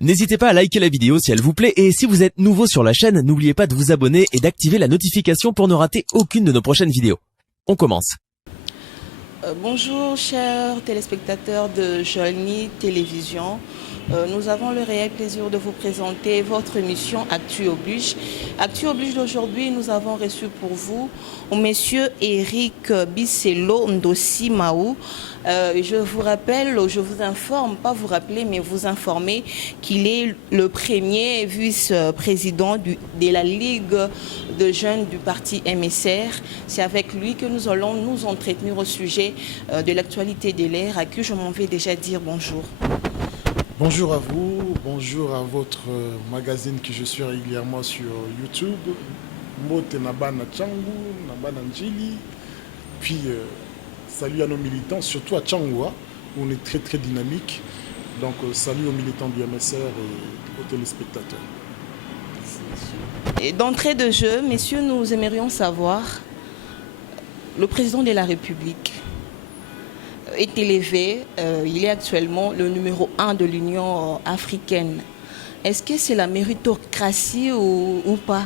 N'hésitez pas à liker la vidéo si elle vous plaît et si vous êtes nouveau sur la chaîne, n'oubliez pas de vous abonner et d'activer la notification pour ne rater aucune de nos prochaines vidéos. On commence. Bonjour chers téléspectateurs de Jolny Télévision. Nous avons le réel plaisir de vous présenter votre émission Actu Oblige. Actu Oblige d'aujourd'hui, nous avons reçu pour vous monsieur Eric Biselo Ndossi Maou. Je vous rappelle, je vous informe, pas vous rappeler, mais vous informer qu'il est le premier vice-président de la Ligue de jeunes du parti MSR. C'est avec lui que nous allons nous entretenir au sujet de l'actualité de l'ère, à qui je m'en vais déjà dire bonjour. Bonjour à vous, bonjour à votre magazine que je suis régulièrement sur YouTube. Mote Nabana Tchangou, Nabana Njili. Puis salut à nos militants, surtout à Tchangwa, où on est très très dynamique. Donc salut aux militants du MSR et aux téléspectateurs. Et d'entrée de jeu, messieurs, nous aimerions savoir, le président de la République est élevé, il est actuellement le numéro 1 de l'Union africaine. Est-ce que c'est la méritocratie ou pas?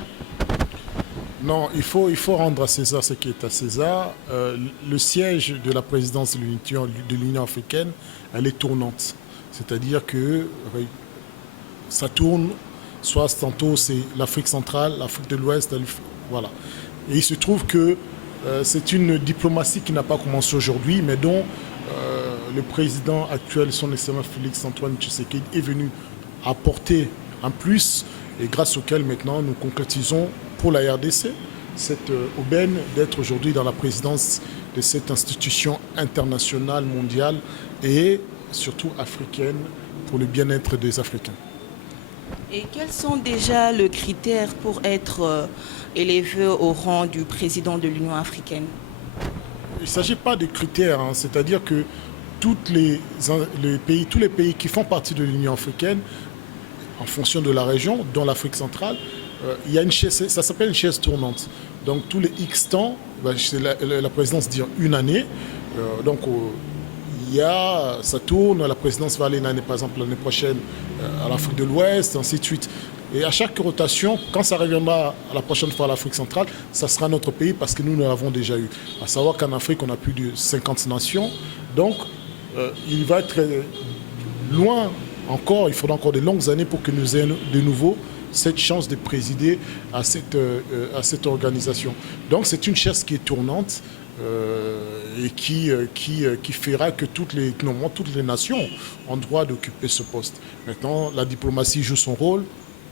Non, il faut rendre à César ce qui est à César. Le siège de la présidence de l'Union africaine, elle est tournante. C'est-à-dire que ça tourne, soit tantôt c'est l'Afrique centrale, l'Afrique de l'Ouest, voilà. Et il se trouve que c'est une diplomatie qui n'a pas commencé aujourd'hui, mais dont le président actuel, son excellence Félix-Antoine Tshisekedi, est venu apporter un plus et grâce auquel maintenant nous concrétisons pour la RDC cette aubaine d'être aujourd'hui dans la présidence de cette institution internationale, mondiale et surtout africaine pour le bien-être des Africains. Et quels sont déjà les critères pour être élevé au rang du président de l'Union africaine? Il ne s'agit pas de critères, hein, c'est-à-dire que tous les pays qui font partie de l'Union africaine, en fonction de la région, dont l'Afrique centrale, il y a une chaise, ça s'appelle une chaise tournante. Donc tous les X temps, la présidence dit une année, ça tourne, la présidence va aller par exemple l'année prochaine à l'Afrique de l'Ouest, ainsi de suite. Et à chaque rotation, quand ça reviendra à la prochaine fois à l'Afrique centrale, ça sera notre pays parce que nous l'avons déjà eu. À savoir qu'en Afrique, on a plus de 50 nations. Donc, il va être loin encore, il faudra encore de longues années pour que nous ayons de nouveau cette chance de présider à cette organisation. Donc, c'est une chaise qui est tournante. Et qui fera que toutes les nations ont droit d'occuper ce poste. Maintenant, la diplomatie joue son rôle,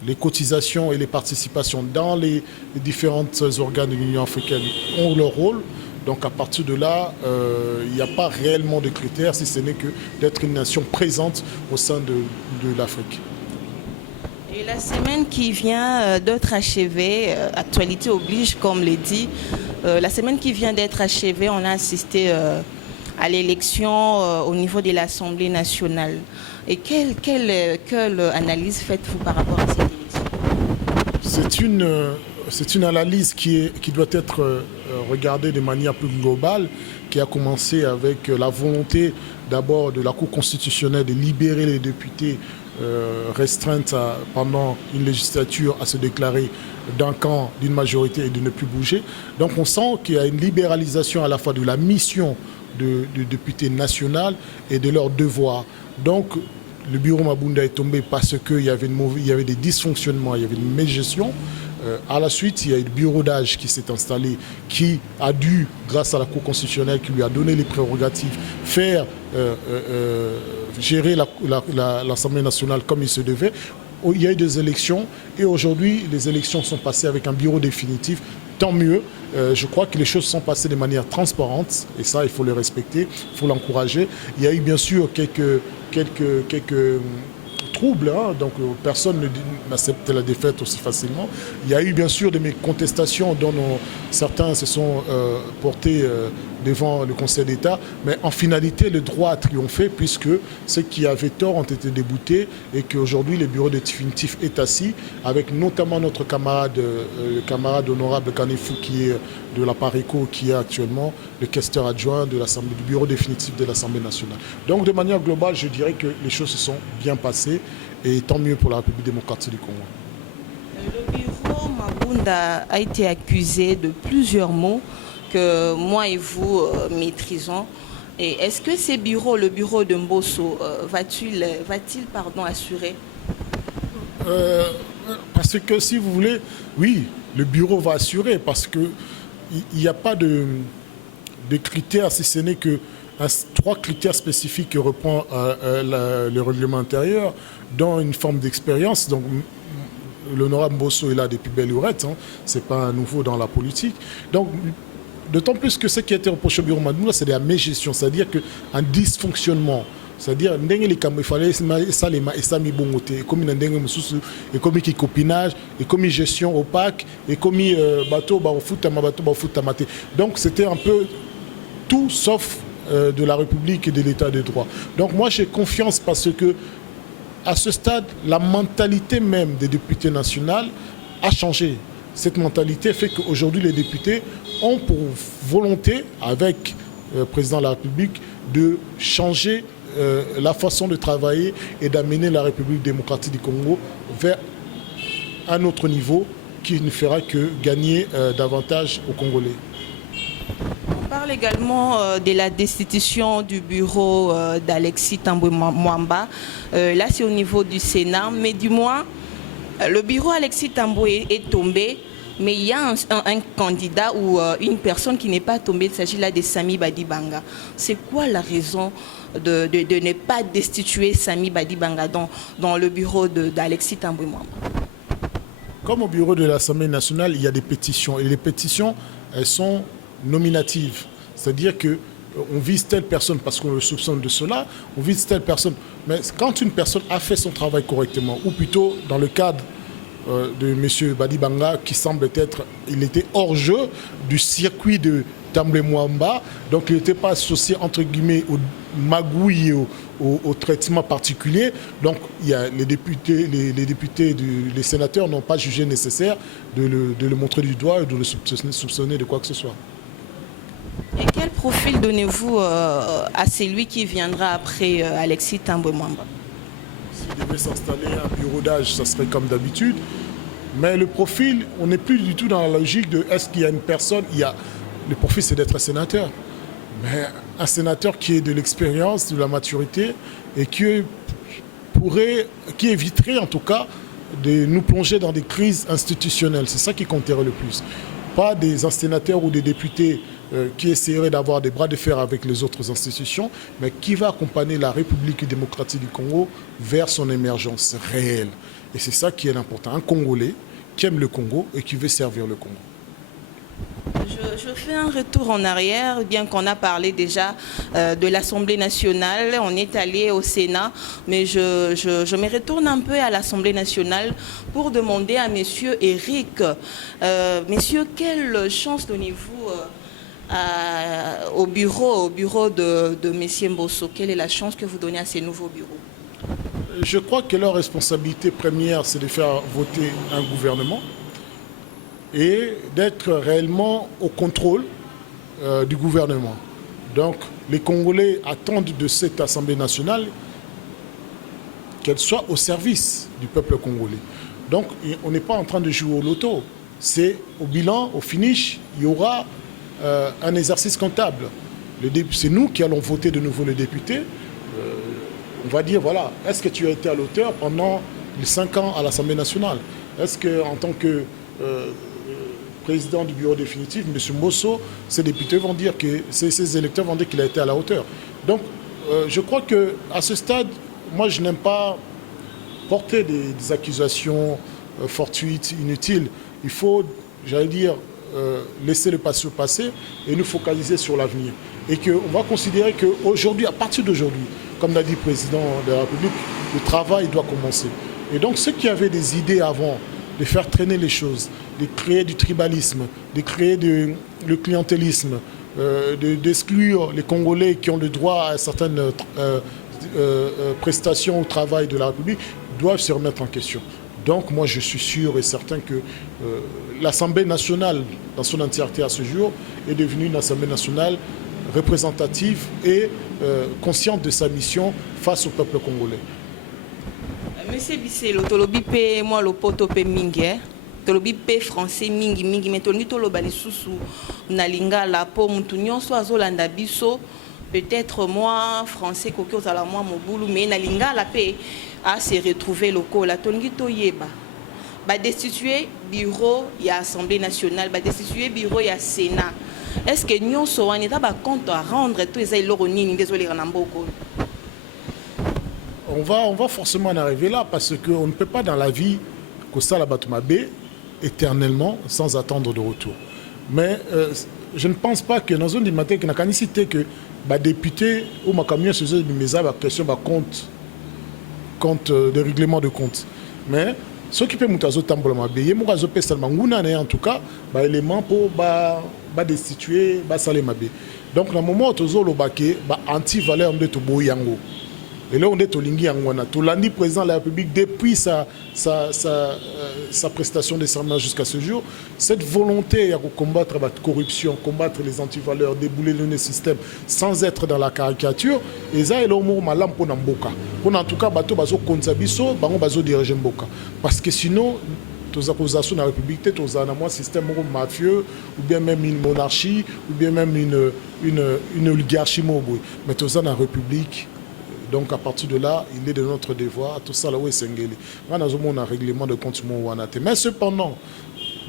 les cotisations et les participations dans les différents organes de l'Union africaine ont leur rôle. Donc à partir de là, il n'y a pas réellement de critères, si ce n'est que d'être une nation présente au sein de l'Afrique. Et la semaine qui vient d'être achevée, actualité oblige, comme l'a dit, la semaine qui vient d'être achevée, on a assisté à l'élection au niveau de l'Assemblée nationale. Et quelle analyse faites-vous par rapport à cette élection? C'est une analyse qui doit être regardée de manière plus globale, qui a commencé avec la volonté d'abord de la Cour constitutionnelle de libérer les députés restreintes pendant une législature à se déclarer d'un camp, d'une majorité et de ne plus bouger. Donc on sent qu'il y a une libéralisation à la fois de la mission de députés nationaux et de leurs devoirs. Donc le bureau Mabunda est tombé parce qu'il y avait des dysfonctionnements, il y avait une mégestion. À la suite, il y a eu le bureau d'âge qui s'est installé, qui a dû, grâce à la Cour constitutionnelle, qui lui a donné les prérogatives, gérer l'Assemblée nationale comme il se devait. Il y a eu des élections et aujourd'hui, les élections sont passées avec un bureau définitif. Tant mieux. Je crois que les choses sont passées de manière transparente et ça, il faut le respecter, il faut l'encourager. Il y a eu bien sûr quelques troubles, hein, donc personne n'accepte la défaite aussi facilement. Il y a eu bien sûr des contestations dont certains se sont portés devant le Conseil d'État, mais en finalité le droit a triomphé puisque ceux qui avaient tort ont été déboutés et qu'aujourd'hui le bureau définitif est assis avec notamment notre camarade, le camarade honorable Kanefou qui est de la PARECO, qui est actuellement le questeur adjoint du bureau définitif de l'Assemblée nationale. Donc de manière globale, je dirais que les choses se sont bien passées et tant mieux pour la République démocratique du Congo. Le bureau Mabunda a été accusé de plusieurs mots que moi et vous maîtrisons. Et est-ce que ces bureaux, le bureau de Mbosso, va-t-il assurer? Parce que si vous voulez, oui, le bureau va assurer parce qu'il n'y a pas de critères, si ce n'est que 3 critères spécifiques que reprend le règlement intérieur, dont une forme d'expérience. Donc, l'honorable Mbosso est là depuis belle lurette, ce n'est pas un nouveau dans la politique. Donc, d'autant plus que ce qui a été reproché au bureau Mabunda, c'est de la mégestion, c'est-à-dire qu'un dysfonctionnement. C'est-à-dire il fallait ça les bongoté comme une et comme qui copinage et comme gestion opaque et comme bateau donc c'était un peu tout sauf de la République et de l'État de droit. Donc moi j'ai confiance parce que à ce stade la mentalité même des députés nationaux a changé. Cette mentalité fait qu'aujourd'hui les députés ont pour volonté avec le président de la République de changer la façon de travailler et d'amener la République démocratique du Congo vers un autre niveau qui ne fera que gagner davantage aux Congolais. On parle également de la destitution du bureau d'Alexis Tambwe Mwamba. Là, c'est au niveau du Sénat, mais du moins, le bureau Alexis Tambwe est tombé. Mais il y a un candidat ou une personne qui n'est pas tombée. Il s'agit là de Samy Badibanga. C'est quoi la raison de ne pas destituer Samy Badibanga dans le bureau d'Alexis Tambwe Mwamba? Comme au bureau de l'Assemblée nationale, il y a des pétitions. Et les pétitions, elles sont nominatives. C'est-à-dire qu'on vise telle personne parce qu'on le soupçonne de cela, on vise telle personne. Mais quand une personne a fait son travail correctement, ou plutôt dans le cadre de M. Badibanga qui semble être, il était hors jeu du circuit de Tambwe Mwamba, donc il n'était pas associé entre guillemets au magouille et au traitement particulier. Donc il y a les députés, les sénateurs n'ont pas jugé nécessaire de le montrer du doigt et de le soupçonner de quoi que ce soit. Et quel profil donnez-vous à celui qui viendra après Alexis Tambwe Mwamba? S'il devait s'installer un bureau d'âge, ça serait comme d'habitude. Mais le profil, on n'est plus du tout dans la logique de est-ce qu'il y a une personne. Le profil, c'est d'être un sénateur. Mais un sénateur qui ait de l'expérience, de la maturité et qui éviterait en tout cas de nous plonger dans des crises institutionnelles. C'est ça qui compterait le plus. Pas des sénateurs ou des députés qui essaieraient d'avoir des bras de fer avec les autres institutions, mais qui va accompagner la République démocratique du Congo vers son émergence réelle. Et c'est ça qui est important. Un Congolais qui aime le Congo et qui veut servir le Congo. Je fais un retour en arrière, bien qu'on a parlé déjà de l'Assemblée nationale, on est allé au Sénat, mais je me retourne un peu à l'Assemblée nationale pour demander à Monsieur Eric, Messieurs, quelle chance donnez-vous au bureau de M. Mbosso? Quelle est la chance que vous donnez à ces nouveaux bureaux? Je crois que leur responsabilité première, c'est de faire voter un gouvernement et d'être réellement au contrôle du gouvernement. Donc, les Congolais attendent de cette Assemblée nationale qu'elle soit au service du peuple congolais. Donc, on n'est pas en train de jouer au loto. C'est au bilan, au finish, il y aura un exercice comptable. C'est nous qui allons voter de nouveau les députés. On va dire, voilà, est-ce que tu as été à l'auteur pendant les 5 ans à l'Assemblée nationale? Est-ce qu'en tant que président du bureau définitif, M. Mbosso, ses députés vont dire que ses électeurs vont dire qu'il a été à la hauteur. Donc, je crois qu'à ce stade, moi, je n'aime pas porter des accusations fortuites, inutiles. Il faut, j'allais dire, laisser le passé au passé et nous focaliser sur l'avenir. Et qu'on va considérer qu'aujourd'hui, à partir d'aujourd'hui, comme l'a dit le président de la République, le travail doit commencer. Et donc, ceux qui avaient des idées avant de faire traîner les choses, de créer du tribalisme, de créer le clientélisme, d'exclure les Congolais qui ont le droit à certaines prestations au travail de la République, doivent se remettre en question. Donc moi je suis sûr et certain que l'Assemblée nationale dans son entièreté à ce jour est devenue une Assemblée nationale représentative et consciente de sa mission face au peuple congolais. Monsieur Bisselo, tolobi pe moi le poto pe mingi, tolobi pe français mingi mingi, mais tolobi toloba li susu na lingala po mutu nyonso azolanda biso. Peut-être moi français koki ozala moi mobulu, mais na lingala pe a se retrouver local. La tolongi toyeba. Ba destituer bureau ya Assemblée nationale, ba destituer bureau ya Sénat. Est-ce que nyonso wana ta ba compte à rendre tout ezai loro nini désolé na mboko? On va forcément en arriver là parce qu'on ne peut pas dans la vie que ça la Batumabé éternellement sans attendre de retour. Mais je ne pense pas que dans une des matins qui n'a qu'à citer que les députés ou ma camion se disent mais ça va question va compte de règlement de compte. Mais ceux qui peuvent monter tambour mabé, ils m'ont azopé seulement en tout cas bah élément pour bah destituer bah salé mabé. Donc dans le moment où tozo le baquet bah anti valeur de to boyango. Et là, on est au Lingui Angwana. Tout lundi, président de la République, depuis sa prestation de serment jusqu'à ce jour, cette volonté de combattre la corruption, combattre les antivaleurs, débouler le système sans être dans la caricature, et ça, c'est le mot malam pour Namboka. Pour en tout cas, bateau bazo konzabiso, bazo diriger Mboka. Parce que sinon, les accusations de la République, tu as un système mafieux, ou bien même une monarchie, ou bien même une oligarchie. Mais tu as une République. Donc à partir de là, il est de notre devoir, tout ça là où est Sengeli. Nous avons un règlement de compte. Mais cependant,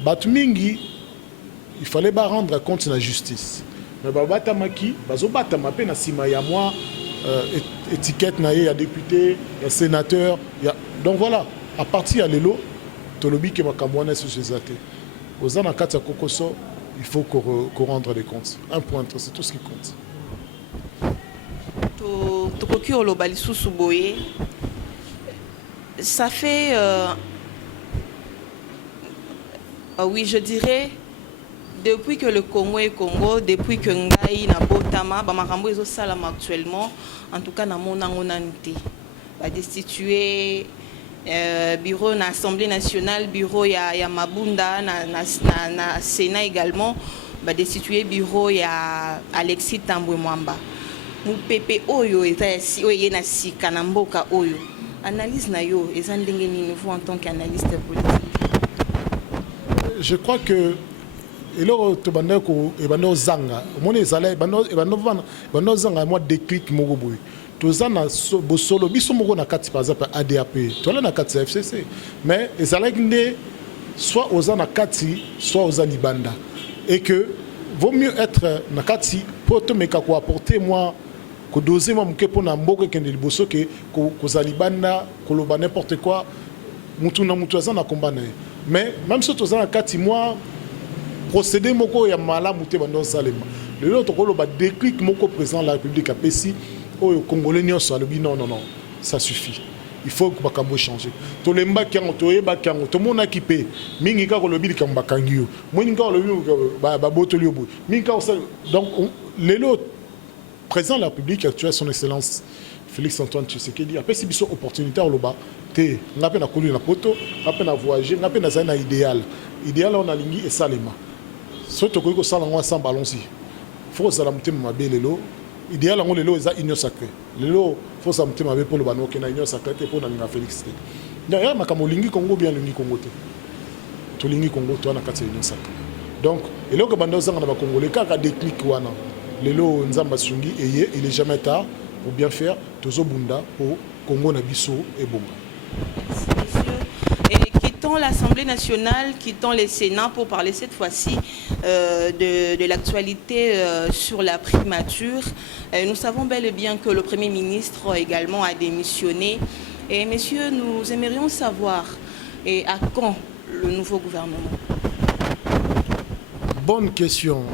Batmingi, il fallait pas rendre compte de la justice. Mais Batamaki, Bazobatamapé na sima ya moi étiquette na ya député, ya sénateur, donc voilà, à partir de l'élo, tolobi ke makamwana sur ces athées. Aux anakata kokoso, il faut qu'on rende des comptes. Un point, c'est tout ce qui compte. Ça fait, oui, je dirais, depuis que le Congo est Congo, depuis que Ngaï na Botama, Bamarambo est au salam actuellement, en tout cas, na monangonanité, va destituer bureau na Assemblée nationale, bureau ya Mabunda, na Sénat également, va destituer bureau ya Alexis Tambwe Mwamba. Mupepe oyo etasi oyo na sika na mboka oyo analyse na yo eza ndenge nini vous en tant qu'analyste politique? Je crois que elo to bandeko e bando zanga moni ezala bando zanga moi déclic moko boy tozana bosolo biso moko na kati par exemple ADAP tola na kati FCC mais ezala ndé soit aux na kati soit aux libanda et que vaut mieux être na kati pour te meka ko apporter moi ko doser moi mke pour na mboko kende liboso ke ko zalibanda ko loba n'importe quoi mutu na mutu azana combat na mais même si tozana kati moi procédé moko ya mala muté bando salema le lot ko loba déclic moko président de la République a pesi au congolais nyonso alobi non ça suffit. Il faut que Bakambo change. Tout le monde qui a tout le monde qui paie. Mingi ka ko lobi likamba kangio. Mingi ka lobi ba botolio bo. Mingi ka donc les autres président de la République actuelle son excellence Félix Antoine Tshisekedi après si biso opportunité au loba te ngape na kolu na poto, ngape na voyager, ngape na zana idéal on a lingi et salema. Soto ko sala ngwa sans ballon si. Faut ça la mutema mabelelo. Idéal on lelo eza union sacrée. Lelo faut ça mutema mabe pour le bano ke na union sacrée pour na linga Félix. D'ailleurs makamo lingi Congo bien lingi Congo te. To lingi Congo to na kati union sacrée. Donc eloko bando zanga na ba congolais kaka déclic wana. Lelo nzamba sungi eye il est jamais tard pour bien faire tozo bunda pour Congo na biso et bonga. Et quittons l'Assemblée nationale, quittons le Sénat pour parler cette fois-ci de l'actualité sur la primature. Nous savons bel et bien que le Premier ministre également a démissionné. Et messieurs, nous aimerions savoir à quand le nouveau gouvernement? Bonne question.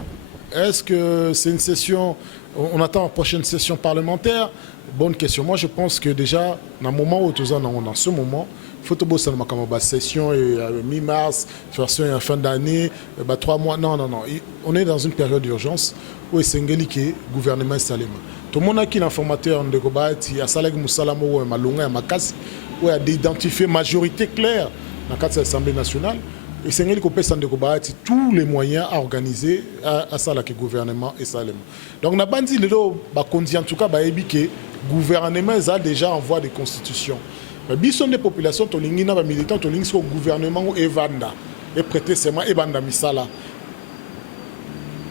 Est-ce que c'est une session, on attend la prochaine session parlementaire? Bonne question. Moi, je pense que déjà, dans le moment où on en ce moment, il faut que la session mi-mars, version fin d'année, 3 mois. Non. On est dans une période d'urgence où c'est un gouvernement installé. Tout le monde a qui l'informateur de Kobati, à Saleg Moussalamo, à Malunga, à Makas, où il y a d'identifier majorité claire dans le cadre de l'Assemblée nationale. Et c'est un peu tous les moyens à organiser à ça le gouvernement et ça. Donc, on a dit en tout cas, le gouvernement a déjà envoyé des constitutions. biso des populations tolingi na ba militants tolingi au gouvernement ou evanda et prêter serment et banda misala.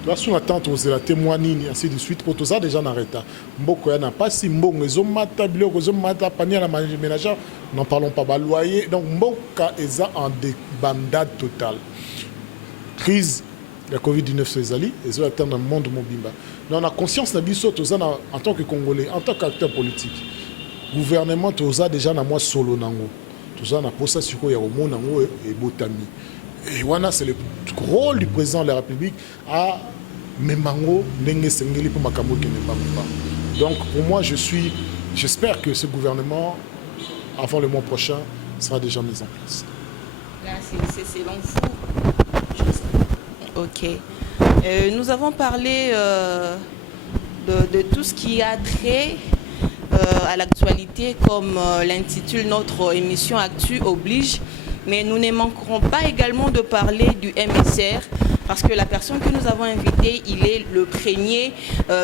Lorsqu'on attend aux la témoigner ainsi de suite pour tout ça déjà n'arrête. Mboko ya na pas si mbongo ezomata biloko ezomata panier la ménagère n'en parlons pas ba loyer donc mboka eza en débandade totale. Crise la Covid-19 ezali ezo atteindre le monde mobimba. Mais on a conscience na biso tout ça en tant que Congolais, en tant qu'acteur politique. Gouvernement tout ça déjà na moi solo nango. Tout ça na posa siko ya omo nango et botami. Et voilà, c'est le rôle du président de la République à Memango, Nenge Sengeli pour Makambo qui n'est pas. Donc pour moi, j'espère que ce gouvernement, avant le mois prochain, sera déjà mis en place. Là, c'est selon vous. Ok. Nous avons parlé de tout ce qui a trait à l'actualité, comme l'intitule notre émission Actu oblige. Mais nous ne manquerons pas également de parler du MSR, parce que la personne que nous avons invitée, il est le premier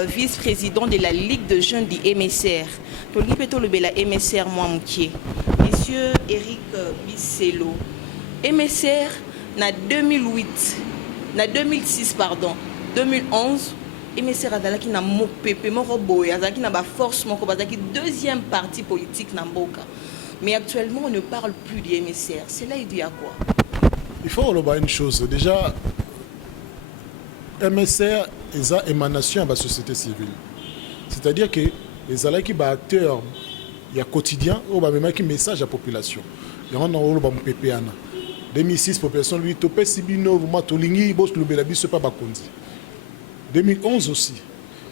vice-président de la Ligue de jeunes du MSR. La MSR Mouamoukié. Monsieur Eric Bisselo. MSR, na 2008, na 2006, pardon, 2011, MSR Azalaki na Mopepe, Moroboy, Azalaki na ba force, Moko, Azalaki deuxième parti politique na Mboka. Mais actuellement, on ne parle plus du MSR. Cela, il dit à quoi? Il faut revoir une chose. Déjà, MSR est une émanation de la société civile. C'est-à-dire que les acteurs quotidien, ils ont un message à la population. Il y a un PPA. 2006, la population lui topé Sibino, vous tolingi, boss le belabi, c'est pas Bakondi. 2011 aussi.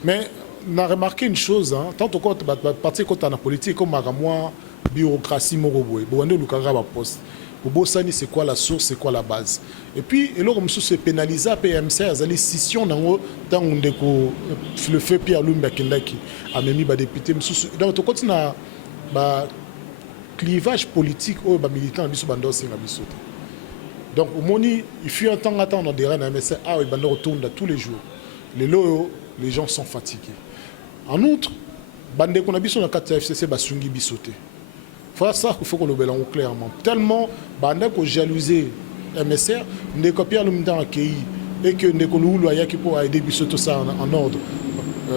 Mais on a remarqué une chose, tant que parti contre la politique, comme moi, bureaucratie moroboy bwande lukanga ba poste bobosani c'est quoi la source, c'est quoi la base. Et puis eloko musu se pénaliser PMC azali scission nango dans ndeko le feu Pierre Lumba kendaki amemi ba député musu donc to continue ba clivage politique au ba militant biso bando singa biso. Donc au moni il fut un temps attendre derrière na MSC ah il bando retourne tous les jours. Les gens sont fatigués. En outre bande ko na biso na 4 FCC basungi bisoté. Voilà ça qu'il faut qu'on le bélange clairement. Tellement, bande ko jalouser MSR, ne copier le monde accueilli et que ne ko loulou aya qui pour aider biso tout ça en ordre.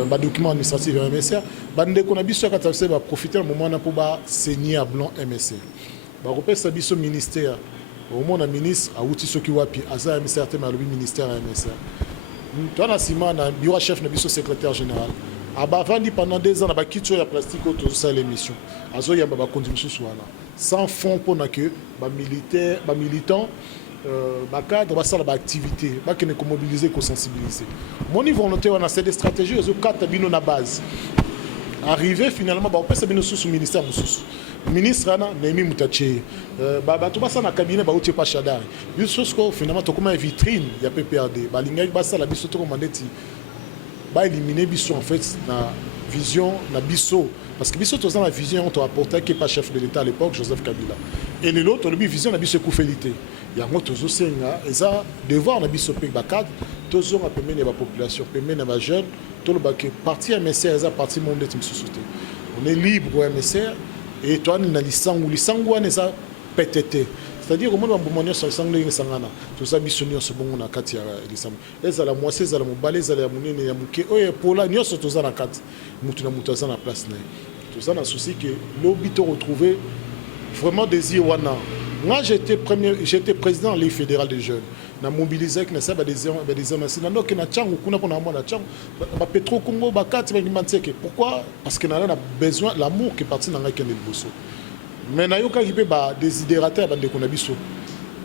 Ba document administratif MSR, bande ko na biso ka tafse ba profiter le moment na pour ba saigner à blanc MSR. Ba repère sa biso ministère. Au moins na ministre a outil soki wapi aza MSR te ma le ministère MSR. Toi na sima na bureau chef na biso secrétaire général. Abavandi pendant 2 ans na ba kitcho ya plastique autour ça l'émission. Azo ya ba condition soana. Sans fond pour na que ba militaire, ba militant ba cadre ba ça ba activité, ba que ne mobiliser ko sensibiliser. Mon niveau volontaire on a cette stratégie azo 4 bino na base. Arrivé finalement ba on peut bino sous ministère mususu. Ministre ana Nemi Moutache ba to ba ça na cabinet ba outi pa Chadari. Biso ko finalement to comme vitrine ya PPRD. Ba linga ba ça la biso to mandeti. Ba éliminer biso en fait na vision na biso parce que biso tous dans la vision on t'a apporté qui est pas chef de l'État à l'époque Joseph Kabila et l'autre le vision na biso koufélité il y a ngo tozo senga et ça devoir na biso pe bakad tozo a permettre la population permettre na ba jeune tout le bac parti MSR ça parti monde de société on est libre au MSR et toi na lisangu na ça PTT. C'est-à-dire au moment où on est sanglé sangana tout ça bisonio ce bon na kati ya lisam ezala mwase ezala mobale ezala ya munene ya muke oye pola nyoso to za na kati mutu na mutu za na place na tout ça na souci que l'obito retrouver vraiment désir wana. Moi j'étais président de la fédérale des jeunes na mobilisé que na ça des hommes c'est na que na changu kuna pona moi na changu ba Petro Congo ba kati ba limantseke pourquoi parce que na a besoin l'amour qui est parti dans la Kenya Bosso. Mais nayoka qui peut ba désidérateur bande konabiso.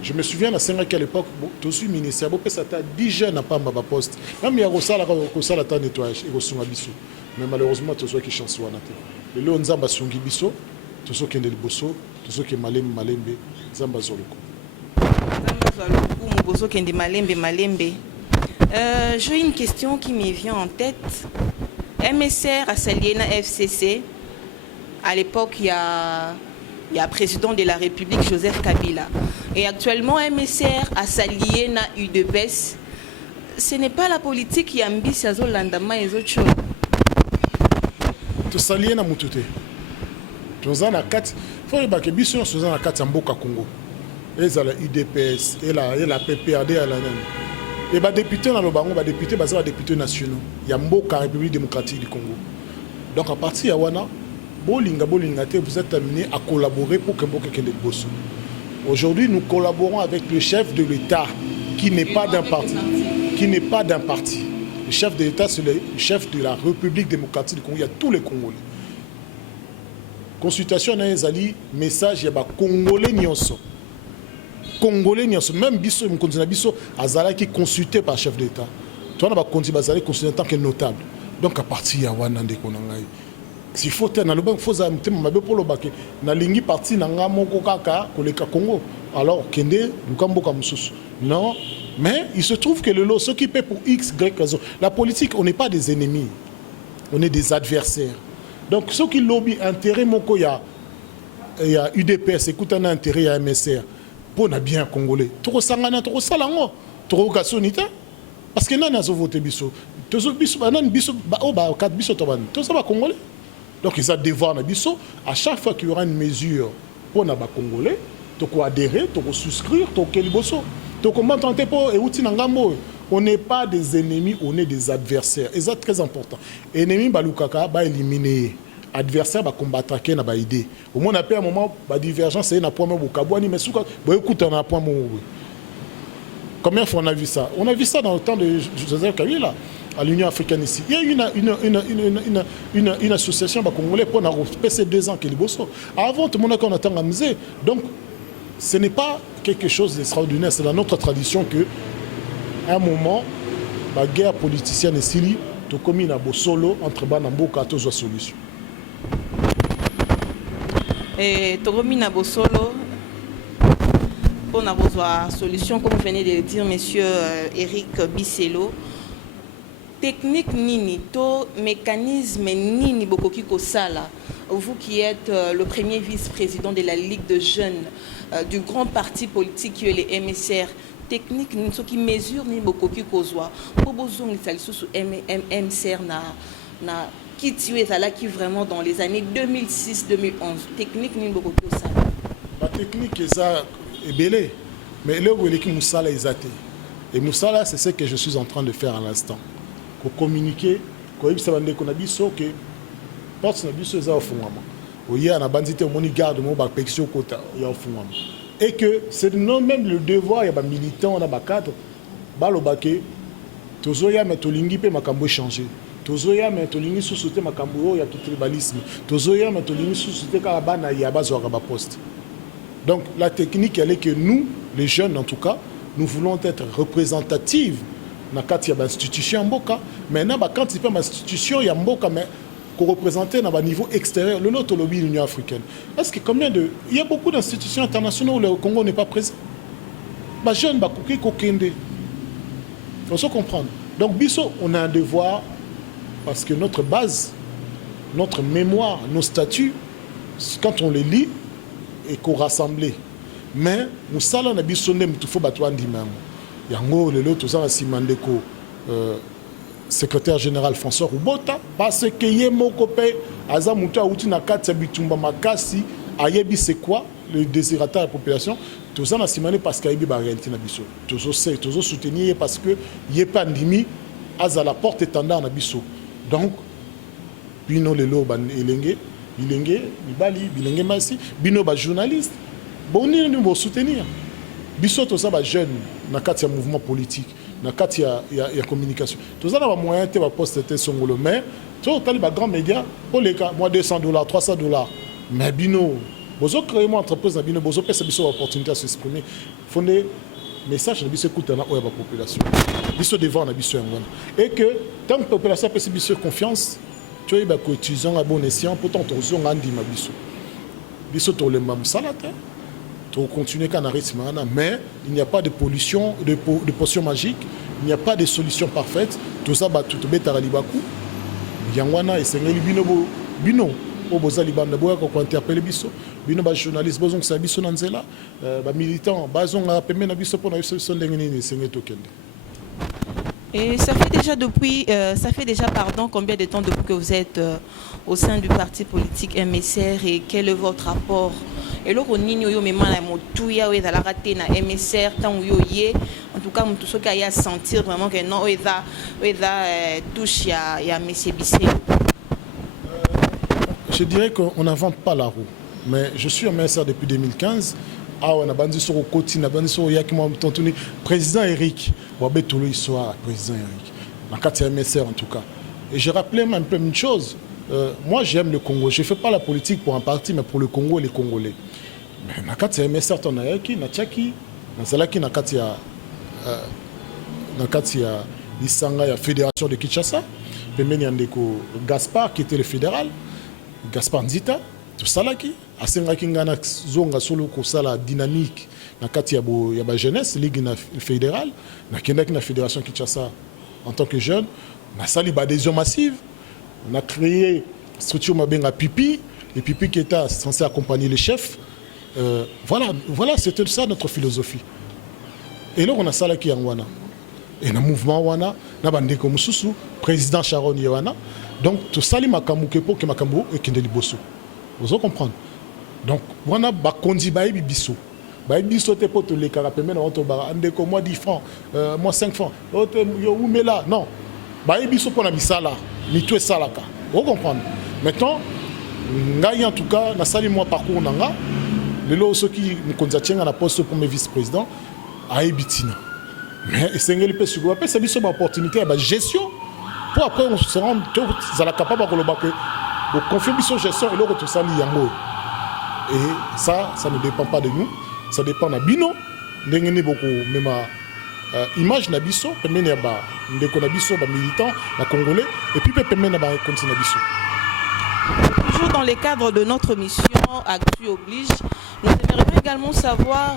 Je me souviens à Senga à l'époque tout suis ministère bo pesa ta 10 jeunes pas ba poste. Même ya kosala ta nettoyage et kosunga biso. Mais malheureusement tout soit qui chance wana te. Le nzamba sungi biso, tout soit qui ndeli bosso, tout soit qui malembe nzamba zoloko. Nzamba zoloko mbozo qui ndi malembe. J'ai une question qui me vient en tête. MSR a s'allié na FCC. À l'époque, il y a président de la République Joseph Kabila. Et actuellement, MSR a s'allié na UDPS. Ce n'est pas la politique qui ambitieux à l'andama et autres choses. Tout s'allier na mutute. Tout ça na 4. faut que les biso sont dans la carte mboka Congo. Et ça la UDPS et la PPRD à la même. Et les députés dans le baron, les députés basés les députés nationaux. Il y a mboka République démocratique du Congo. Donc à partir de Wana, bolinga vous êtes amenés à collaborer pour que mboka kende bosso. Aujourd'hui, nous collaborons avec le chef de l'État qui n'est pas d'un parti. Le chef de l'État, c'est le chef de la République démocratique du Congo. Il y a tous les Congolais. Consultation dans les alliés, message, il y a Congolais nyonso. Congolais nyonso. Même biso, Azala qui est consulté par le chef de l'État. Tu vois, Azala consulté en tant que notable. Donc à partir de Wana, s'il faut être dans le banc, il faut pour le bac. Na lingi parti na ngamoko kaka koleka Congo. Alors kende lukambo comme sous. Non, mais il se trouve que le lot ce qui paie pour X Y raison. La politique, on n'est pas des ennemis. On est des adversaires. Donc ceux qui lobby intérêt moko il y a UDPS, écoute un intérêt il y a MSR pour na bien congolais. Trop sangana, trop salango, trop kasonita parce que nana zo voter biso. Tozo biso banan biso ba o ba quatre biso to ban. Tout ça va congolais. Donc ils ont devoir na biso à chaque fois qu'il y aura une mesure pour na ba congolais, to ko adhérer, to ko souscrire, to ko liboso. To ko tenter pour et outil na ngambo. On n'est pas des ennemis, on est des adversaires. Et c'est très important. Ennemi balukaka ba éliminer. Adversaire va combattre na ba idée. Au moins on a un moment ba divergence c'est na point mo kabwani mais souka ba écoute on a point mo. Combien de fois on a vu ça? On a vu ça dans le temps de Joseph Kabila à l'Union africaine ici. Il y a une association congolaise pour passer 2 ans qui est liboso. Avant tout le monde qu'on attend à musée. Donc ce n'est pas quelque chose d'extraordinaire, c'est dans notre tradition que à un moment la guerre politicienne est si to commis na solo entre banamboka to zo solution. Et Togomi Nabosolo, on a besoin de solution, comme vous venez de le dire, monsieur Eric Bisselo. Technique nini, to mécanisme nini bokoki kosala. Vous qui êtes le premier vice-président de la Ligue de jeunes du grand parti politique qui est le MSR, technique nini, ce qui mesure ni bokoki kozwa. Bobozong sous MSR na qui vraiment dans les années 2006-2011. Technique ni beaucoup de ça. La technique est belle, mais là où l'équipe Moussala est athée. Et Moussala, c'est ce que je suis en train de faire à l'instant. Pour communiquer, qu'on a dit que porte na biso za ofungama. Oye na bandité moni garde mo ba pection kota ya ofungama. Et que c'est même le devoir ya ba militant na ba cadre ba lobake tozoya metolingi pe makambo changer. Tozoya metolingi sous-souté makambo ya tribalisme. Tozoya metolingi sous-souté karabana ya bazo ba poste. Donc la technique elle est que nous les jeunes en tout cas, nous voulons être représentatifs na kati ya institution mboka. Maintenant quand il peut institution ya mboka mais qu'on représenter dans le niveau extérieur, le lot lobby de l'Union africaine. Est-ce que combien de... Il y a beaucoup d'institutions internationales où le Congo n'est pas présent. Les jeunes, il faut se comprendre. Donc, Bisso, on a un devoir, parce que notre base, notre mémoire, nos statuts, quand on les lit, et qu'on rassemble. Mais, nous savons que Bisso, il faut battre un dimanche. Il y a un gros, le lot, tout ça, Simandeko. Secrétaire général François Roubota parce que yé mokopé aza mutu auti na kati bitumba makasi ayebi c'est quoi le désirateur de la population tout ça na simane parce que ayebi ba réalité na biso tozo c'est tozo soutenir parce que yé pandémie aza la porte étendard na biso donc bino lelo ban elenge bibali bilenge masi bino ba journaliste boni ni bo soutenir biso to ça ba jeune na kati ya mouvement politique na kati ya communication tout ça na ba moyen te ba poste te songolo mais to tali ba grand média pour les cas moi $200 $300 mais bino bozo créer mon entreprise na bino bozo pesa biso opportunité à s'exprimer fondé message na biso écoute na o ya ba population biso devant na biso ngona et que tant que population pesa biso confiance tu es ba ko étudiant à bon escient pourtant to zo ngandi ma biso to le mam salate pour continuer qu'en rythme, mais il n'y a pas de pollution, de potion magique, il n'y a pas de solution parfaite. Tout ça, tout le bête à l'Ibakou. Yangwana et Sengeli Bino, au Bozaliban de Boya, quand interpellé Bisso, Bino, journaliste, Bozon, c'est Bisso Nanzela, militant, Bazon a permis à Bisso pour la solution de Sengeli Tokende. Et ça fait déjà combien de temps depuis que vous êtes au sein du parti politique MSR et quel est votre rapport? Et là, on y a même la motouya ou la raté na MSR tant où y en tout cas, tout ce qu'il y a à sentir vraiment que non, il touche ya Monsieur Bisselo. Je dirais qu'on n'invente pas la roue, mais je suis MSR depuis 2015. Ah, on a bandé sur le côté, on a bandé sur Yakima Tantoni, président Eric. Wabé Tolo Issoa, président Eric. Dans le cadre MSR en tout cas. Et je rappelais même une chose. Moi, j'aime le Congo. Je ne fais pas la politique pour un parti, mais pour le Congo et les Congolais. Mais dans le cadre MSR, on a Yaki, Natchaki, Nasalaki, dans le cadre l'Isanga, il y a la Fédération de Kinshasa. Puis il y a Gaspard qui était le fédéral. Gaspard Nzita. Tout ça là qui asengaki ngana zonga solo ko sala dynamique na kati ya ba jeunesse ligue fédérale na kendaki na fédération Kinshasa en tant que jeune na sali ba adhésion massive on a créé structure mabenga pipi et pipi qui était censé accompagner les chefs voilà c'était ça notre philosophie et là on a sala ki yangwana et na mouvement wana na bandeko mususu président Sharon Yewana donc tout sali makambu kepo ke makambu e kendeli bosso. Vous allez comprendre. Donc, on a bakondi baïbi biso. Baïbi biso te pote les carapémé dans votre bar. Andeko moi 10 francs, moi 5 francs. Yo mais là non. Baïbi biso pour la bisala, ni tout ça là. Vous comprenez. Maintenant, ngai en tout cas, na sali moi parcours nanga. Les lots ceux qui nous conduisent à la poste pour mes vice-présidents à Ebitina. Mais c'est un peu sûr. Après, c'est une opportunité à la gestion. Pour après, on se rend capable de le donc, confiance gestion et l'autre tout ça yango. Et ça ne dépend pas de nous, ça dépend de Bino. N'engene beaucoup même image na biso, pemene ya ba ndeko na biso ba militant, ba congolais et puis pemene ba continue na biso. Toujours dans le cadre de notre mission Actu Oblige, nous aimerions également savoir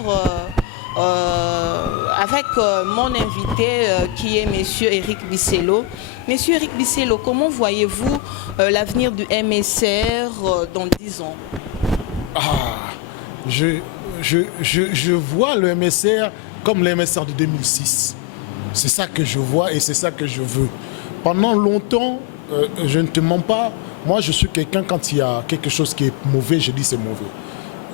avec mon invité qui est Monsieur Eric Bisselo. Monsieur Eric Bisselo, comment voyez-vous l'avenir du MSR dans 10 ans? Je vois le MSR comme le MSR de 2006. C'est ça que je vois et c'est ça que je veux. Pendant longtemps, je ne te mens pas, moi je suis quelqu'un, quand il y a quelque chose qui est mauvais, je dis c'est mauvais.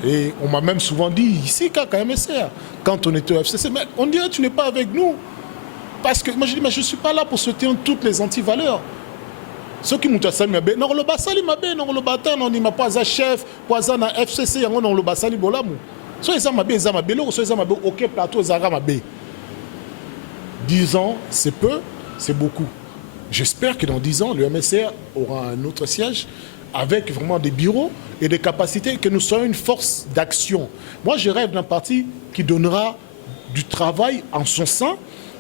Et on m'a même souvent dit, ici, MSR, quand on était au FCC, mais on dirait tu n'es pas avec nous. Parce que moi je dis, mais je ne suis pas là pour soutenir toutes les antivaleurs. Ceux qui m'ont dit, non, le basali m'a bien, non, le bâtard, non, il m'a pas un chef, pas un FCC, non, le basali bolamou. Soit ils ont m'a bien, ils ont m'a bien, soit ils ont m'a bien, ok, plateau, ils ont m'a bien. 10 ans, c'est peu, c'est beaucoup. J'espère que dans 10 ans, le MSR aura un autre siège avec vraiment des bureaux et des capacités, que nous soyons une force d'action. Moi, je rêve d'un parti qui donnera du travail en son sein,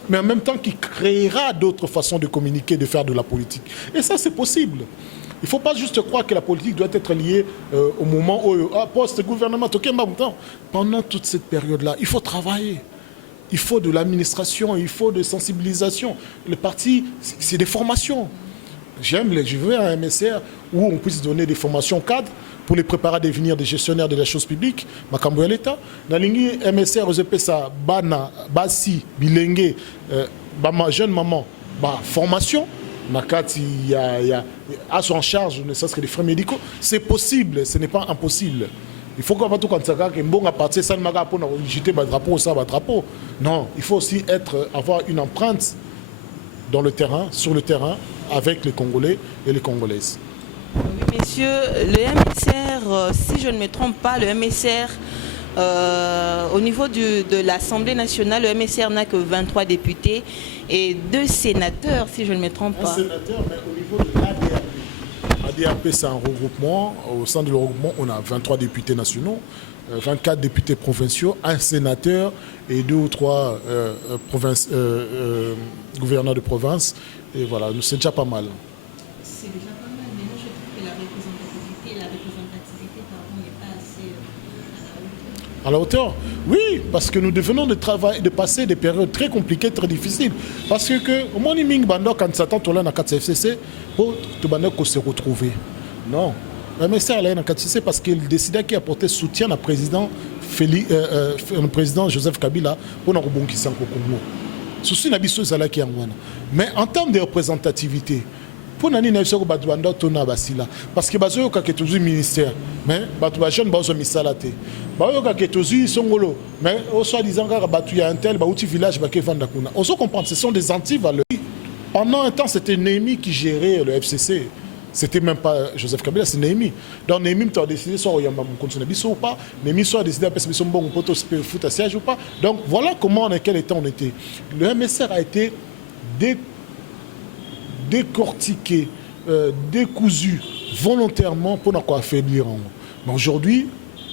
mais en même temps qui créera d'autres façons de communiquer, de faire de la politique. Et ça, c'est possible. Il ne faut pas juste croire que la politique doit être liée au moment où, post-gouvernement, pendant toute cette période-là, il faut travailler. Il faut de l'administration, il faut de sensibilisation. Le parti, c'est des formations. Je veux un MSR où on puisse donner des formations cadres pour les préparer à devenir des gestionnaires de la chose publique. Makambo ya l'État. Dans l'ingé MSR, je peux ça, bana, basi, bilingue, ma jeune maman, formation. Makati, il y a à son charge, ne serait-ce que des frais médicaux. C'est possible, ce n'est pas impossible. Il faut qu'on va tout comme ça, que bon à partir ça ne m'a pas pour jeter un drapeau, ça va drapeau. Non, il faut aussi avoir une empreinte dans le terrain, sur le terrain, avec les Congolais et les Congolaises. Oui, messieurs, le MSR, si je ne me trompe pas, le MSR, au niveau de l'Assemblée nationale, le MSR n'a que 23 députés et 2 sénateurs, si je ne me trompe pas. Un sénateur, mais au niveau de l'ADRP. L'ADRP, c'est un regroupement. Au sein de le regroupement, on a 23 députés nationaux, 24 députés provinciaux, un sénateur et 2 ou 3 gouverneurs de province. Et voilà, c'est déjà pas mal. C'est déjà pas mal, mais moi je trouve que la représentativité n'est pas assez à la hauteur. Oui, parce que nous devenons de passer des périodes très compliquées, très difficiles. Parce que, au moins, quand on s'attend à la FCC, pour se retrouver. Non. Le ministère est en FCC parce qu'il décidait qu'il apportait soutien au président Joseph Kabila pour nous rebondir au Congo. souci na biso ezala ki yango wana. Mais en termes de représentativité, pour nani na biso ko batu banda tona basila parce que bazo yoka ke tozu ministère mais batu ba jeune bazo misala te. Ba yoka ke tozu songolo mais au soit disant ka batu ya un tel ba outil village ba ke vanda kuna. On se comprend, ce sont des anti-valeurs. Pendant un temps, c'était Néhémie qui gérait le FCC. C'était même pas Joseph Kabila, c'est Néhémie. Donc Néhémie, tu as décidé soit il y a un continent ou pas. Néhémie, soit a décidé de faire un bon foot à siège ou pas. Donc voilà comment, en quel état on était. Le MSR a été décortiqué, décousu volontairement pour nous affaiblir. Mais aujourd'hui,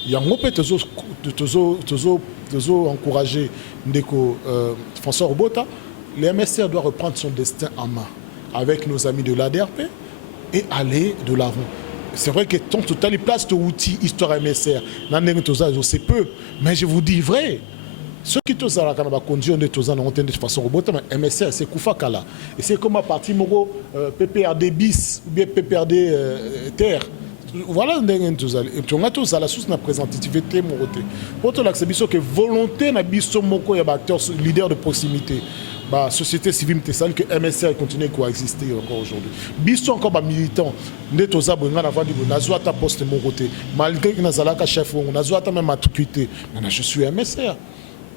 il y a un peu de encourager François Robota. Le MSR doit reprendre son destin en main avec nos amis de l'ADRP et aller de l'avant. C'est vrai que ton total place de outils histoire MSR, c'est peu, mais je vous dis vrai. Ceux qui tous à la conduire de tous de façon robot, mais MSR c'est Koufakala. Et c'est comme à partir de PPRD bis ou bien PPRD terre. Voilà, et puis on a tous à la source de la représentativité. Pour tout l'accès, que volonté n'a biso moko ya acteurs leaders de proximité. La société civile tessale que MSR continue à coexister encore aujourd'hui. Biso encore militants, nous sommes avant de nous ta poste mon côté. Malgré que nous avons chef, nous avons même matriculé. Je suis MSR.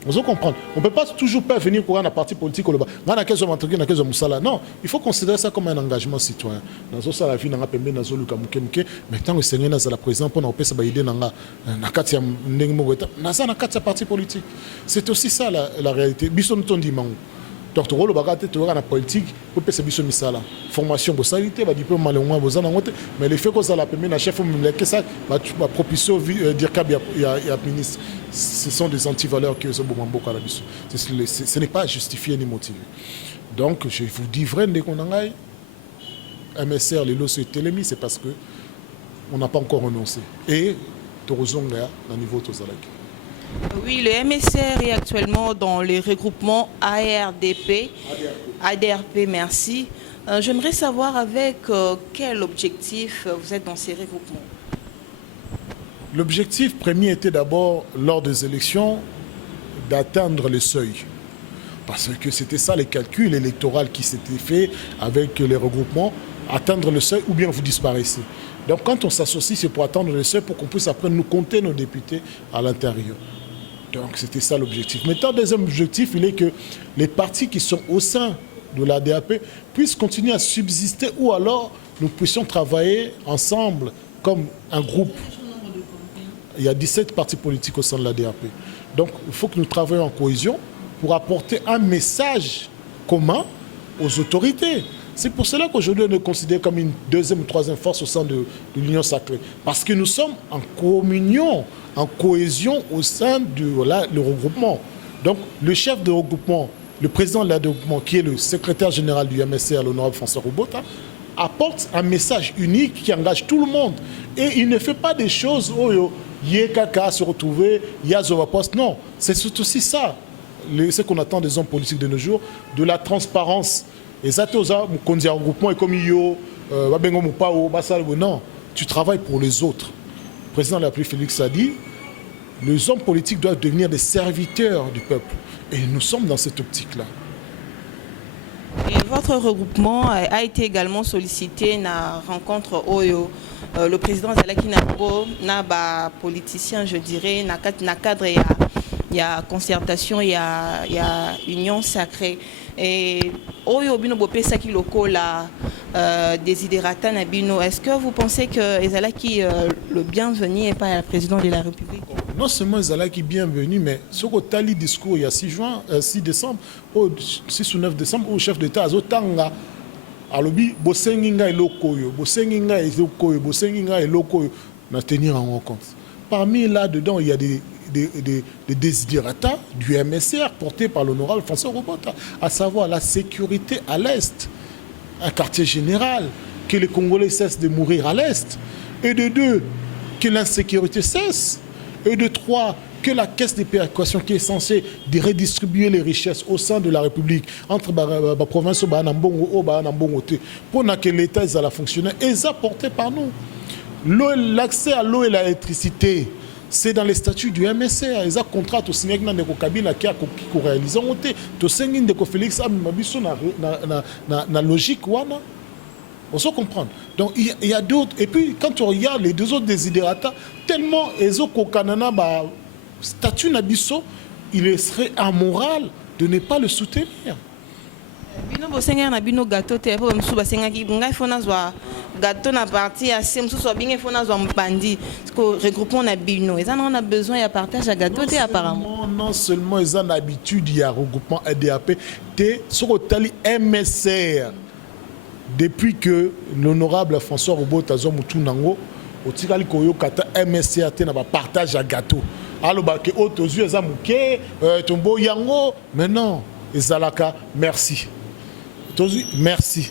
Vous comprenez? On ne peut pas toujours pas venir pour un parti politique. Non, il faut considérer ça comme un engagement citoyen. Dans la vie, mais tant que c'est la présidente pour nous aider dans la parti politique. C'est aussi ça la réalité. Donc, tu as la politique, pour que tu la formation, le diplôme, mais le fait que ça la chef, la propulsion, dire qu'il y a ministre, ce sont des antivaleurs qui sont beaucoup à la mission. Ce n'est pas justifié ni motivé. Donc, je vous dis vrai, dès qu'on a MSR, les lots sur Télémi, c'est parce qu'on n'a pas encore renoncé. Et, tu as raison, au niveau de Tozalaki. Oui, le MSR est actuellement dans les regroupements ARDP. ADRP, merci. J'aimerais savoir avec quel objectif vous êtes dans ces regroupements. L'objectif premier était d'abord, lors des élections, d'atteindre le seuil. Parce que c'était ça les calculs électoraux qui s'étaient faits avec les regroupements, atteindre le seuil ou bien vous disparaissez. Donc quand on s'associe, c'est pour atteindre le seuil pour qu'on puisse après nous compter nos députés à l'intérieur. Donc c'était ça l'objectif. Maintenant, le deuxième objectif, il est que les partis qui sont au sein de la DAP puissent continuer à subsister ou alors nous puissions travailler ensemble comme un groupe. Il y a 17 partis politiques au sein de la DAP. Donc il faut que nous travaillions en cohésion pour apporter un message commun aux autorités. C'est pour cela qu'aujourd'hui on est considéré comme une deuxième ou troisième force au sein de l'Union sacrée. Parce que nous sommes en communion, en cohésion au sein du regroupement. Donc le chef de regroupement, le président de la regroupement, qui est le secrétaire général du MSR, l'honorable François Robota, apporte un message unique qui engage tout le monde. Et il ne fait pas des choses où Yekaka se retrouver, Yazova Post. Non, c'est aussi ça, ce qu'on attend des hommes politiques de nos jours, de la transparence. Et ça, tu as un regroupement et comme non, tu travailles pour les autres. Le président de la République, Félix, a dit, les hommes politiques doivent devenir des serviteurs du peuple. Et nous sommes dans cette optique-là. Et votre regroupement a été également sollicité dans la rencontre Oyo. Le président Zalaki Nabo, n'a politicien, je dirais, n'a cadre, il y a concertation, il y a union sacrée. Et Oyo Bino Bopé Saki Loko la Desiderata Nabino, est-ce que vous pensez que Zalaki le bienvenu n'est pas le président de la République? Non seulement Zalaki bienvenu, mais ce que Tali discours il y a 6 décembre, 6 ou 9 décembre, au chef d'État Azotanga, alobi bosenginga elokoyo, bosenginga elokoyo, bosenginga elokoyo, na tenir en compte. Parmi là-dedans, il y a des desiderata du MSR portés par l'honorable François Robota, à savoir la sécurité à l'Est, un quartier général, que les Congolais cessent de mourir à l'Est, et de 2, que l'insécurité cesse, et de 3, que la caisse des péréquations qui est censée redistribuer les richesses au sein de la République entre la province et pour que l'État fonctionne et ça porté par nous. L'accès à l'eau et à l'électricité, c'est dans les statuts du MSR. Ils ont contrat au signé avec Ndeko Kabila qui a réalisé en côté. Tu sais Ndeko Félix a mis na logique wana. On se comprend. Donc il y a d'autres. Et puis quand tu regardes les deux autres désidérata, tellement ezo kokanana ba statut nabiso, il serait amoral de ne pas le soutenir. Bino bosenga na bino gâteau te po msu basenga ki ngai fona zwa gâteau na partie à sem msu so binge fona zwa mpandi ko regroupement na bino et ça on a besoin ya partage à gâteau te apparemment non seulement ils ont l'habitude il y a regroupement EDAP te sur tali MSR depuis que l'honorable François Robota zo mutu nango otikali koyo kata MSR te na ba partage à gâteau aloba ke otozu eza muke tombo yango mais non ezalaka merci. Merci.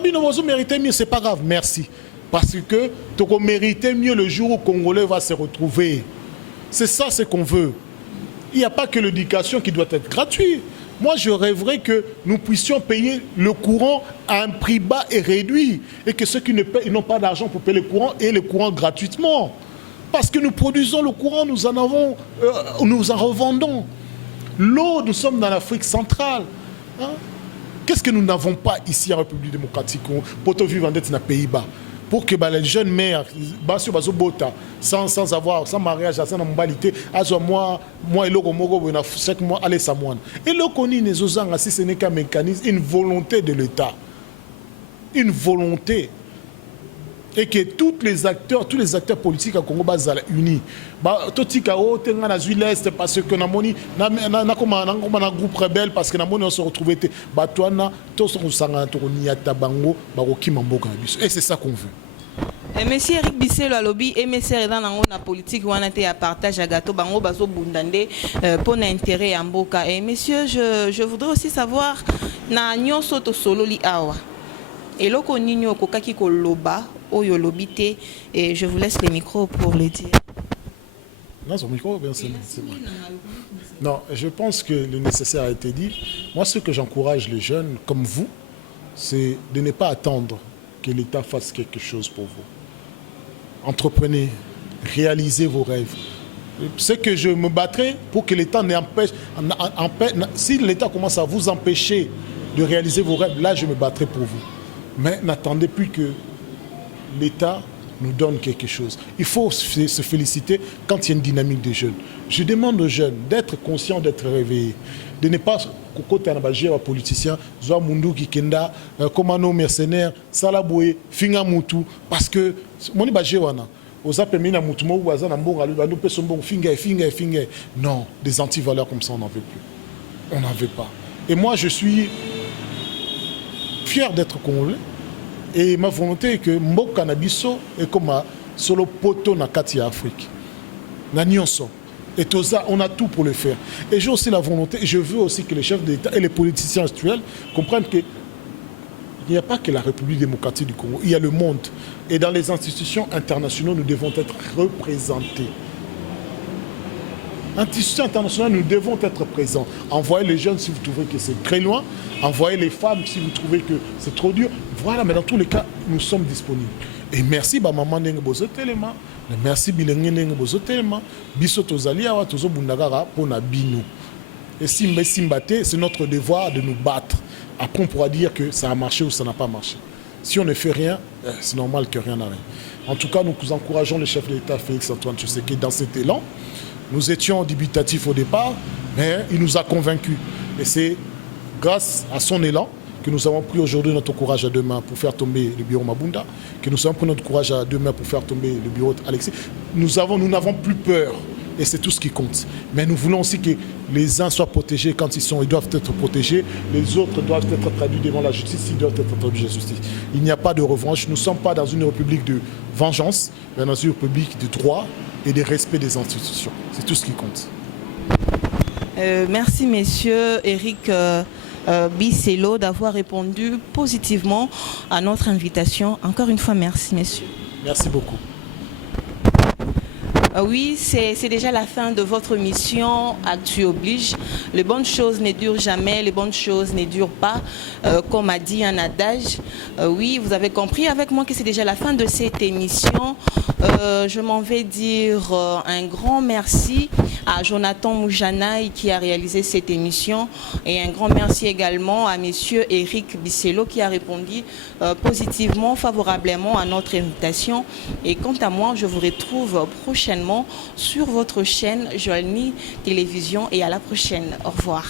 Bino vous méritez mieux, c'est pas grave, merci. Parce que tu mérites mieux le jour où Congolais va se retrouver. C'est ça ce qu'on veut. Il n'y a pas que l'éducation qui doit être gratuite. Moi, je rêverais que nous puissions payer le courant à un prix bas et réduit. Et que ceux qui n'ont pas d'argent pour payer le courant aient le courant gratuitement. Parce que nous produisons le courant, nous en revendons. L'eau, nous sommes dans l'Afrique centrale. Hein? Qu'est-ce que nous n'avons pas ici en République démocratique pour te vivre en dette dans les Pays-Bas? Pour que les jeunes mères, sans mariage, sans mobilité, moi et l'autre, chaque mois, allez ça moi. Et le connu, si ce n'est qu'un mécanisme, une volonté de l'État. Une volonté. Et que tous les acteurs politiques à Congo sont unis. L'Est parce que un groupe rebelle parce que on se retrouve et c'est ça qu'on veut. Monsieur Eric Bisselo a lobby MSR dans la politique où on a été à partage à gâteau bango bazo bundande pour l'intérêt en boka. Et monsieur, je voudrais aussi savoir na nyonso to solo li awa. Et là, on y a kokaki koloba, oyo lobité, et je vous laisse le micro pour le dire. Non, son micro, bien c'est bon. Non, je pense que le nécessaire a été dit. Moi, ce que j'encourage les jeunes, comme vous, c'est de ne pas attendre que l'État fasse quelque chose pour vous. Entreprenez, réalisez vos rêves. C'est que je me battrai pour que l'État n'empêche... Si l'État commence à vous empêcher de réaliser vos rêves, là, je me battrai pour vous. Mais n'attendez plus que l'État nous donne quelque chose. Il faut se féliciter quand il y a une dynamique des jeunes. Je demande aux jeunes d'être conscients, d'être réveillés, de ne pas côté un politicien, Zoa Mundu Kikenda, Komano mercenaires, Salaboué, Finga Moutou, parce que mon Bajewana, aux apemina Moutumo ou Azan Ambon, Aloupe Sombon, Finga, non, des antivaleurs comme ça, on n'en veut plus. On n'en veut pas. Et moi, je suis fier d'être congolais et ma volonté est que Mboka Nabiso est comme un solo poto na kati Afrique. Na nyonso. Et tout ça, on a tout pour le faire. Et j'ai aussi la volonté, et je veux aussi que les chefs d'État et les politiciens actuels comprennent qu'il n'y a pas que la République démocratique du Congo, il y a le monde. Et dans les institutions internationales, nous devons être représentés. Institutions internationales, nous devons être présents. Envoyez les jeunes si vous trouvez que c'est très loin. Envoyez les femmes si vous trouvez que c'est trop dur. Voilà, mais dans tous les cas, nous sommes disponibles. Et merci, maman Nenge Bozotelema. Merci, Bilenge Nenge Bozotelema. Biso Tozali Awa Tozo Bundagara pour Nabino. Et Simbate, c'est notre devoir de nous battre. Après, on pourra dire que ça a marché ou ça n'a pas marché. Si on ne fait rien, c'est normal que rien n'arrive. En tout cas, nous encourageons le chef de l'État, Félix Antoine Tshisekedi, dans cet élan. Nous étions dubitatifs au départ, mais il nous a convaincus. Et c'est grâce à son élan que nous avons pris aujourd'hui notre courage à deux mains pour faire tomber le bureau Mabunda, que nous avons pris notre courage à deux mains pour faire tomber le bureau d'Alexis. Nous n'avons plus peur. Et c'est tout ce qui compte. Mais nous voulons aussi que les uns soient protégés quand ils doivent être protégés. Les autres doivent être traduits devant la justice, ils doivent être traduits devant la justice. Il n'y a pas de revanche. Nous ne sommes pas dans une république de vengeance, mais dans une république de droit et de respect des institutions. C'est tout ce qui compte. Merci, messieurs Eric Bisselo, d'avoir répondu positivement à notre invitation. Encore une fois, merci, messieurs. Merci beaucoup. Oui, c'est déjà la fin de votre mission Actu Oblige. Les bonnes choses ne durent jamais, les bonnes choses ne durent pas. Comme a dit un adage, oui, vous avez compris avec moi que c'est déjà la fin de cette émission. Je m'en vais dire un grand merci à Jonathan Moujanaï qui a réalisé cette émission et un grand merci également à monsieur Eric Bissello qui a répondu positivement, favorablement à notre invitation. Et quant à moi, je vous retrouve prochainement sur votre chaîne Jolny Télévision et à la prochaine. Au revoir.